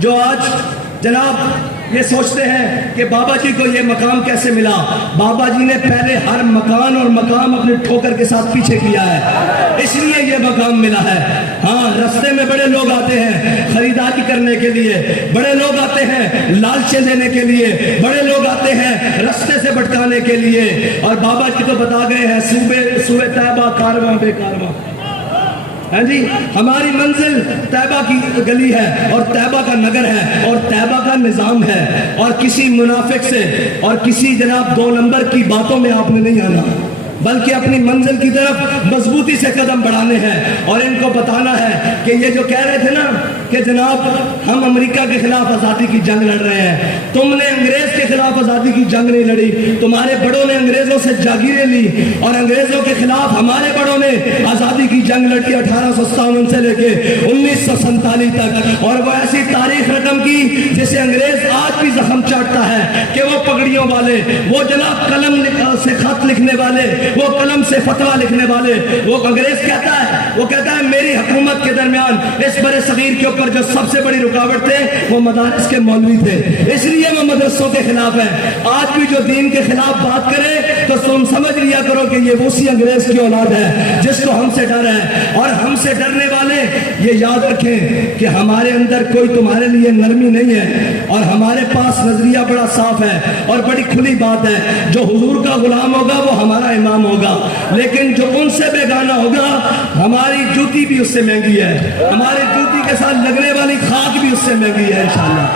جو آج جناب یہ سوچتے ہیں کہ بابا جی کو یہ مقام کیسے ملا، بابا جی نے پہلے ہر مکان اور مقام اپنے ٹھوکر کے ساتھ پیچھے کیا ہے، اس لیے یہ مقام ملا ہے۔ ہاں رستے میں بڑے لوگ آتے ہیں خریداری کرنے کے لیے، بڑے لوگ آتے ہیں لالچیں دینے کے لیے، بڑے لوگ آتے ہیں رستے سے بھٹکانے کے لیے، اور بابا جی تو بتا گئے ہیں صوبے طیبہ کارواں بے کارواں۔ ہاں جی، ہماری منزل طیبہ کی گلی ہے اور طیبہ کا نگر ہے اور طیبہ کا نظام ہے، اور کسی منافق سے اور کسی جناب 2 نمبر کی باتوں میں آپ نے نہیں آنا، بلکہ اپنی منزل کی طرف مضبوطی سے قدم بڑھانے ہیں، اور ان کو بتانا ہے کہ یہ جو کہہ رہے تھے نا کہ جناب ہم امریکہ کے خلاف آزادی کی جنگ لڑ رہے ہیں، تم نے انگریز کے خلاف آزادی کی جنگ نہیں لڑی، تمہارے بڑوں نے انگریزوں سے جاگیریں لی، اور انگریزوں کے خلاف ہمارے بڑوں نے آزادی کی جنگ لڑی 1857 سے لے کے 1947 تک، اور وہ ایسی تاریخ رقم کی جسے انگریز آج بھی زخم چاٹتا ہے کہ وہ پگڑیوں والے، وہ جناب قلم سے خط لکھنے والے، وہ قلم سے فتویٰ لکھنے والے، وہ انگریز کہتا ہے میری حکومت کے درمیان اس برِ صغیر کے اوپر جو سب سے بڑی رکاوٹ تھے وہ مدارس کے مولوی تھے، اس لیے وہ مدرسوں کے خلاف ہے۔ آج بھی جو دین کے خلاف بات کرے تو تم سمجھ لیا کرو کہ یہ اسی انگریز کی اولاد ہے جس کو ہم سے ڈر ہے، اور ہم سے ڈرنے والے یہ یاد رکھیں کہ ہمارے اندر کوئی تمہارے لیے نرمی نہیں ہے، اور ہمارے پاس نظریہ بڑا صاف ہے اور بڑی کھلی بات ہے، جو حضور کا غلام ہوگا وہ ہمارا امام ہوگا، لیکن جو ان سے بیگانہ ہوگا ہماری جوتی بھی اس سے مہنگی ہے، ہماری جوتی کے ساتھ لگنے والی خاک بھی اس سے مہنگی ہے انشاءاللہ۔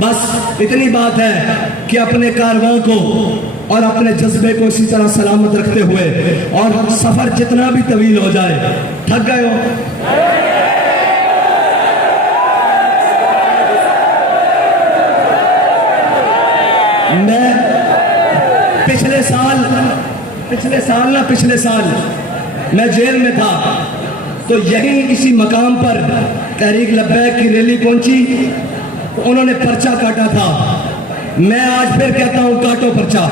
بس اتنی بات ہے کہ اپنے کارواں کو اور اپنے جذبے کو اسی طرح سلامت رکھتے ہوئے، اور سفر جتنا بھی طویل ہو جائے، تھک گئے ہو میں پچھلے سال میں جیل میں تھا، تو یہی کسی مقام پر تحریک لبیک کی ریلی پہنچی، تو انہوں نے پرچہ کاٹا تھا، میں آج پھر کہتا ہوں کاٹو پرچہ۔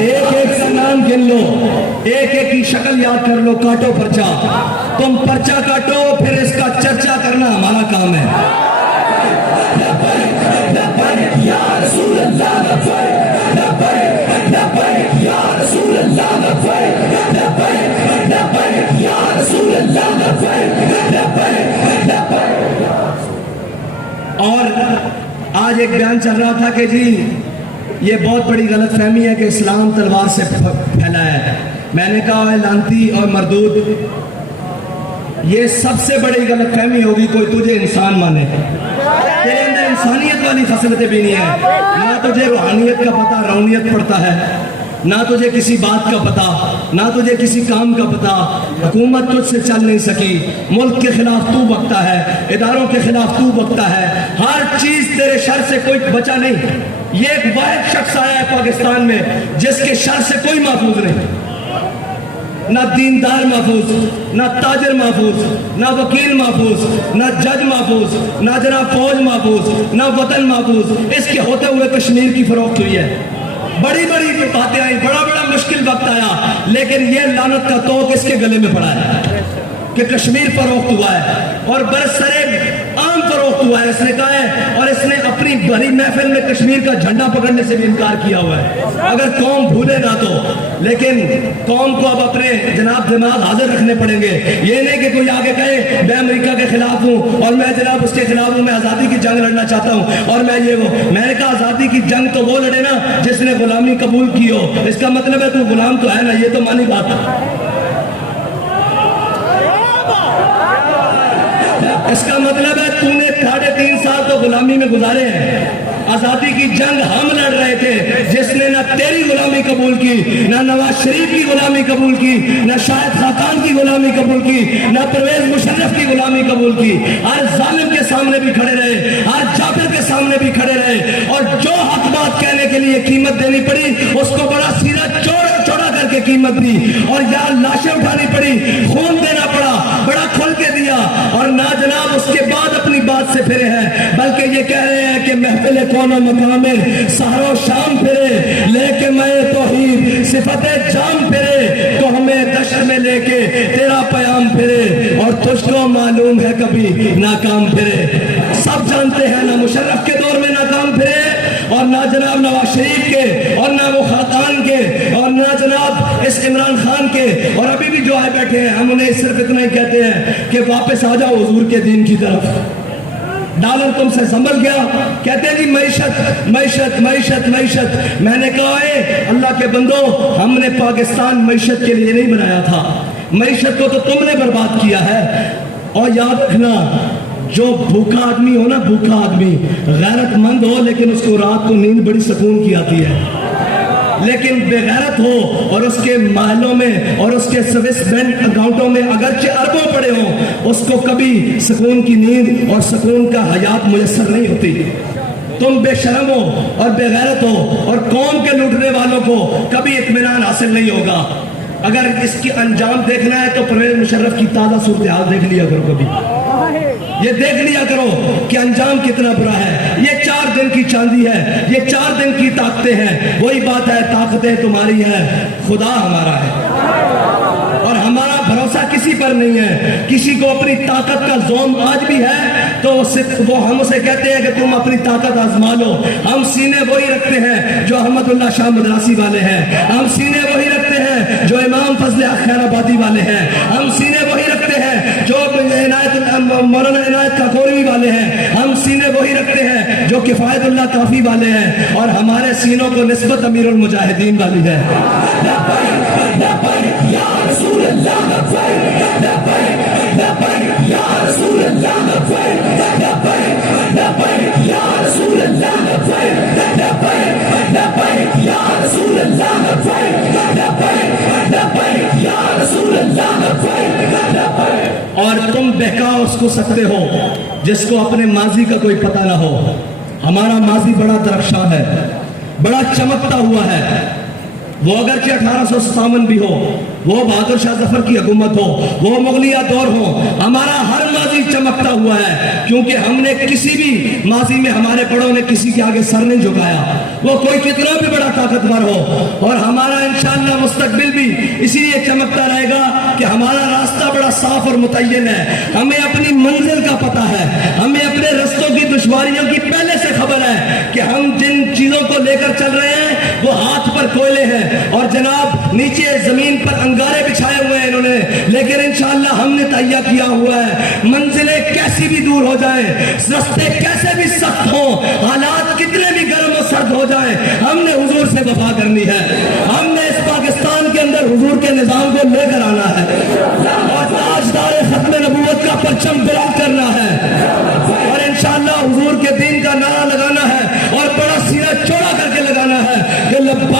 ایک ایک کا نام گن لو، ایک ایک کی شکل یاد کر لو، کاٹو پرچہ، تم پرچہ کاٹو، پھر اس کا چرچا کرنا ہمارا کام ہے۔ اور آج ایک بیان چل رہا تھا کہ جی یہ بہت بڑی غلط فہمی ہے کہ اسلام تلوار سے پھیلا ہے، میں نے کہا لانتی اور مردود، یہ سب سے بڑی غلط فہمی ہوگی کوئی تجھے انسان مانے، تیرے اندر انسانیت والی خصلتیں بھی نہیں ہیں، نہ تجھے روحانیت کا پتہ روحانیت پڑتا ہے، نہ تجھے کسی بات کا پتہ، نہ تجھے کسی کام کا پتہ، حکومت تجھ سے چل نہیں سکی، ملک کے خلاف تو بکتا ہے، اداروں کے خلاف تو بکتا ہے، ہر چیز تیرے شر سے کوئی بچا نہیں۔ یہ ایک واحد شخص آیا ہے پاکستان میں جس کے شر سے کوئی محفوظ نہیں، نہ دیندار محفوظ، نہ تاجر محفوظ، نہ وکیل محفوظ، نہ جج محفوظ، نہ جناب فوج محفوظ، نہ وطن محفوظ، اس کے ہوتے ہوئے کشمیر کی فروخت ہوئی ہے، بڑی بڑی باتیں آئی، بڑا مشکل وقت آیا، لیکن یہ لعنت کا توق اس کے گلے میں پڑا ہے کہ کشمیر فروخت ہوا ہے اور برسرے عام فروخت ہوا ہے، اس نے کہا ہے، اور اس نے اپنی بڑی محفل میں کشمیر کا جھنڈا پکڑنے سے بھی انکار کیا ہوا ہے، اگر قوم بھولے نہ تو، لیکن قوم کو اب اپنے جناب دماغ حاضر رکھنے پڑیں گے، یہ نہیں کہ کوئی آگے کہے میں امریکہ کے خلاف ہوں اور میں جناب اس کے خلاف ہوں، میں آزادی کی جنگ لڑنا چاہتا ہوں اور میں یہ وہ، میں نے کہا آزادی کی جنگ تو وہ لڑے نا جس نے غلامی قبول کی ہو، اس کا مطلب ہے تو غلام تو ہے نا، یہ تو مانی بات ہے، اس کا مطلب ہے تو نے 3.5 سال تو غلامی میں گزارے ہیں، آزادی کی جنگ ہم لڑ رہے تھے، جس نے نہ تیری غلامی قبول کی، نہ نواز شریف کی غلامی قبول کی، نہ شاہد خاقان کی غلامی قبول کی، نہ پرویز مشرف کی غلامی قبول کی، ہر ظالم کے سامنے بھی کھڑے رہے، ہر جابر کے سامنے بھی کھڑے رہے، اور جو حق بات کہنے کے لیے قیمت دینی پڑی اس کو بڑا سیدھا چوڑا کر کے قیمت دی، اور یا لاشیں اٹھانی پڑی، خون دینا پڑا، بڑا کھل کے دیا، اور نہ جناب اس کے بعد سے پھرے ہیں، بلکہ یہ کہہ رہے ہیں کہ محفل کون و مقام سحر و شام پھرے، لے کے میں توحید صفت جام پھرے، تو ہمیں دشت میں لے کے تیرا پیام پھرے، اور تجھ کو معلوم ہے کبھی ناکام پھرے۔ سب جانتے ہیں نہ مشرف کے دور میں ناکام پھرے، اور نہ جناب نواز شریف کے، اور نہ وہ خاقان کے، اور نہ جناب اس عمران خان کے، اور ابھی بھی جو آئے بیٹھے ہیں ہم انہیں صرف اتنا ہی کہتے ہیں کہ واپس آ جاؤ حضور کے دین کی طرف۔ ڈالر تم سے سنبھل گیا، کہتے ہیں جی معیشت معیشت معیشت معیشت۔ میں نے کہا ہے اللہ کے بندو، ہم نے پاکستان معیشت کے لیے نہیں بنایا تھا، معیشت کو تو تم نے برباد کیا ہے۔ اور یاد رکھنا، جو بھوکا آدمی ہو نا، بھوکا آدمی غیرت مند ہو لیکن اس کو رات کو نیند بڑی سکون کی آتی ہے، لیکن بے غیرت ہو اور اس کے محلوں میں اور اس کے سوئس بینک اکاؤنٹوں میں اگرچہ اربوں پڑے ہوں، اس کو کبھی سکون کی نیند اور سکون کا حیات میسر نہیں ہوتی۔ تم بے شرم ہو اور بے غیرت ہو، اور قوم کے لوٹنے والوں کو کبھی اطمینان حاصل نہیں ہوگا۔ اگر اس کی انجام دیکھنا ہے تو پرویز مشرف کی تازہ صورتحال دیکھ لیا کرو، کبھی یہ دیکھ لیا کرو کہ انجام کتنا برا ہے۔ یہ 4 دن کی چاندی ہے، یہ 4 دن کی طاقتیں ہیں، وہی بات ہے طاقتیں تمہاری ہیں، خدا ہمارا ہے، اور ہمارا بھروسہ کسی پر نہیں ہے۔ کسی کو اپنی طاقت کا زوم آج بھی ہے تو وہ ہم اسے کہتے ہیں کہ تم اپنی طاقت آزما لو۔ ہم سینے وہی رکھتے ہیں جو احمد اللہ شاہ مدراسی والے ہیں، ہم سینے وہی رکھتے ہیں جو امام فضل خیر آبادی والے ہیں، ہم سینے وہی رکھتے ہیں جو مولانا عنایت کاکوری والے ہیں، ہم سینے وہی رکھتے ہیں جو کفایت اللہ کافی والے ہیں، اور ہمارے سینوں کو نسبت امیر المجاہدین والی ہے۔ اور تم بہکا اس کو سکتے ہو جس کو اپنے ماضی کا کوئی پتہ نہ ہو۔ ہمارا ماضی بڑا درخشاں ہے، بڑا چمکتا ہوا ہے۔ وہ اگرچہ 1857 بھی ہو، وہ بہادر شاہ ظفر کی حکومت ہو، وہ مغلیہ دور ہو، ہمارا ہر ماضی چمکتا ہوا ہے، کیونکہ ہم نے کسی بھی ماضی میں ہمارے بڑوں نے کسی کے آگے سر نہیں جھکایا، وہ کوئی کتنا بھی بڑا طاقتور ہو۔ اور ہمارا انشاءاللہ مستقبل بھی اسی لیے چمکتا رہے گا کہ ہمارا راستہ بڑا صاف اور متعین ہے، ہمیں اپنی منزل کا پتہ ہے، ہمیں اپنے رستوں کی دشواریوں کی پہلے سے خبر ہے کہ ہم جن چیزوں کو لے کر چل رہے ہیں وہ ہاتھ پر کوئلے ہیں، اور جناب نیچے زمین پر انگارے بچھائے ہوئے ہیں انہوں نے، لیکن انشاءاللہ ہم نے تہیہ کیا ہوا ہے، منزلیں کیسی بھی دور ہو جائیں، رستے کیسے بھی سخت ہوں، حالات کتنے بھی گرم و سرد ہو جائیں، ہم نے حضور سے وفا کرنی ہے، ہم نے اس پاکستان کے اندر حضور کے نظام کو لے کر آنا ہے، اور تاجدار ختم نبوت کا پرچم بلند کرنا ہے، اور انشاءاللہ حضور کے دین کا نعرہ لگانا ہے، اور بڑا سینہ چوڑا کر کے لگانا ہے کہ لبیک